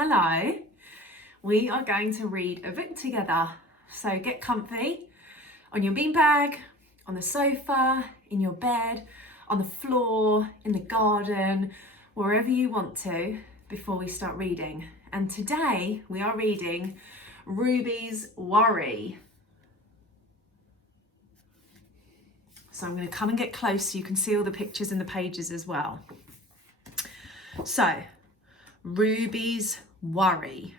Hello. We are going to read a book together. So get comfy on your beanbag, on the sofa, in your bed, on the floor, in the garden, wherever you want to before we start reading. And today we are reading Ruby's Worry. So I'm going to come and get close so you can see all the pictures in the pages as well. So, Ruby's Worry.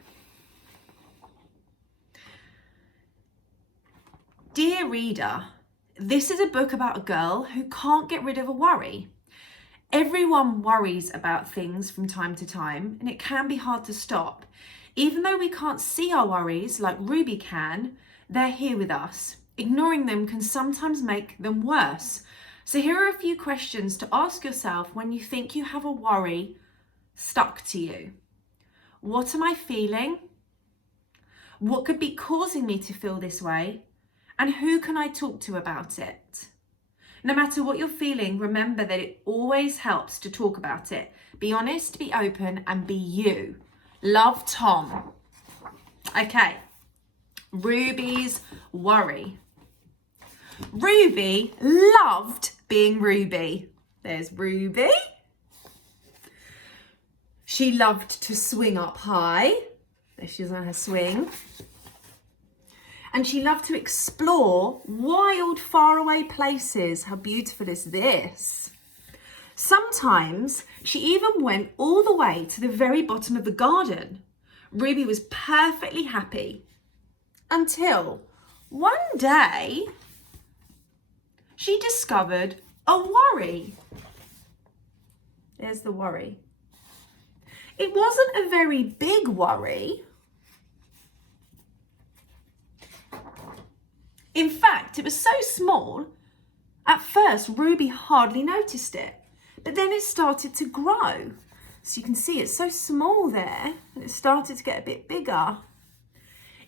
Dear reader, this is a book about a girl who can't get rid of a worry. Everyone worries about things from time to time, and it can be hard to stop. Even though we can't see our worries like Ruby can, they're here with us. Ignoring them can sometimes make them worse. So here are a few questions to ask yourself when you think you have a worry stuck to you. What am I feeling? What could be causing me to feel this way? And who can I talk to about it? No matter what you're feeling, remember that it always helps to talk about it. Be honest, be open, and be you. Love, Tom. Okay, Ruby's Worry. Ruby loved being Ruby. There's Ruby. She loved to swing up high. There she is on her swing. And she loved to explore wild, faraway places. How beautiful is this? Sometimes she even went all the way to the very bottom of the garden. Ruby was perfectly happy until one day she discovered a worry. There's the worry. It wasn't a very big worry. In fact, it was so small, at first Ruby hardly noticed it, but then it started to grow. So you can see it's so small there, and it started to get a bit bigger.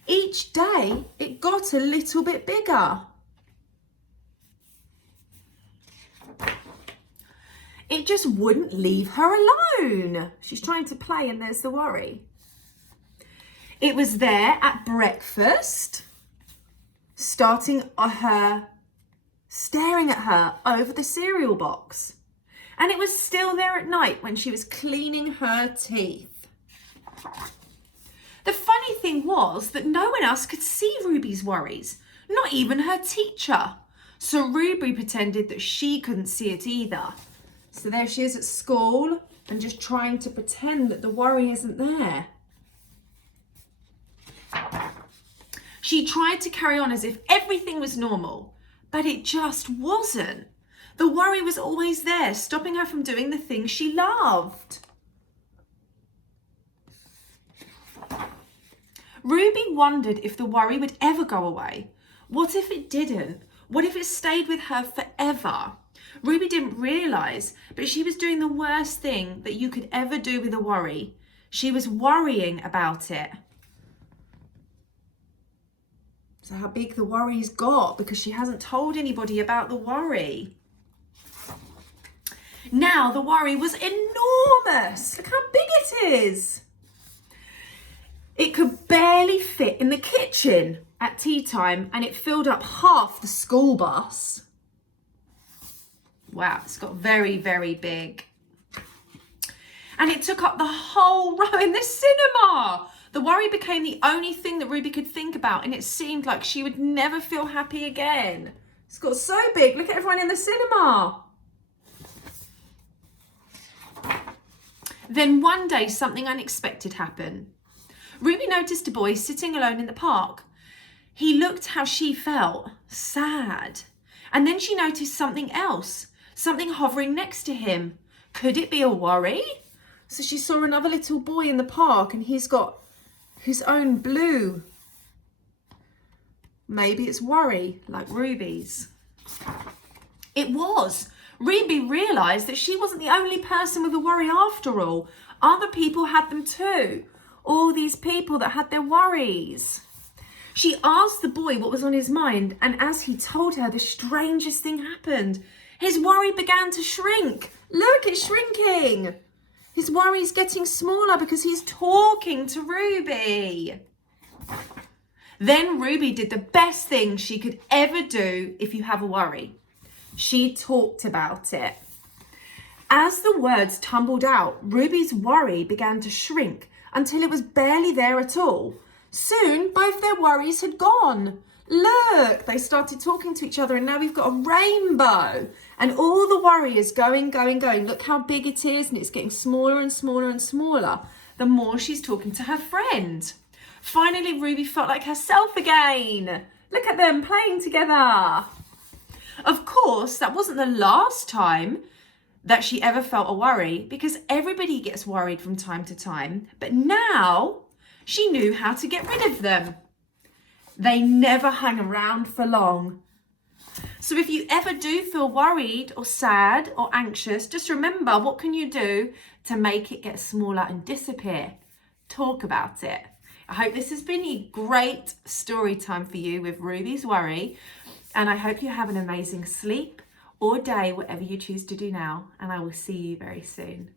Each day, it got a little bit bigger. It just wouldn't leave her alone. She's trying to play, and there's the worry. It was there at breakfast, staring at her over the cereal box. And it was still there at night when she was cleaning her teeth. The funny thing was that no one else could see Ruby's worries, not even her teacher. So Ruby pretended that she couldn't see it either. So there she is at school and just trying to pretend that the worry isn't there. She tried to carry on as if everything was normal, but it just wasn't. The worry was always there, stopping her from doing the things she loved. Ruby wondered if the worry would ever go away. What if it didn't? What if it stayed with her forever? Ruby didn't realise, but she was doing the worst thing that you could ever do with a worry. She was worrying about it. So how big the worry's got, because she hasn't told anybody about the worry. Now the worry was enormous. Look how big it is. It could barely fit in the kitchen at tea time, and it filled up half the school bus. Wow, it's got very, very big. And it took up the whole row in the cinema. The worry became the only thing that Ruby could think about, and it seemed like she would never feel happy again. It's got so big. Look at everyone in the cinema. Then one day, something unexpected happened. Ruby noticed a boy sitting alone in the park. He looked how she felt, sad. And then she noticed something else, something hovering next to him. Could it be a worry? So she saw another little boy in the park, and he's got his own blue. Maybe it's worry, like Ruby's. It was. Ruby realised that she wasn't the only person with a worry after all. Other people had them too. All these people that had their worries. She asked the boy what was on his mind, and as he told her, the strangest thing happened. His worry began to shrink. Look, it's shrinking. His worry's getting smaller because he's talking to Ruby. Then Ruby did the best thing she could ever do if you have a worry. She talked about it. As the words tumbled out, Ruby's worry began to shrink until it was barely there at all. Soon, both their worries had gone. Look, they started talking to each other and now we've got a rainbow. And all the worry is going. Look how big it is, and it's getting smaller and smaller and smaller the more she's talking to her friend. Finally, Ruby felt like herself again. Look at them playing together. Of course, that wasn't the last time that she ever felt a worry, because everybody gets worried from time to time. But now she knew how to get rid of them. They never hang around for long. So if you ever do feel worried or sad or anxious, just remember, what can you do to make it get smaller and disappear? Talk about it. I hope this has been a great story time for you with Ruby's worry. And I hope you have an amazing sleep or day, whatever you choose to do now. And I will see you very soon.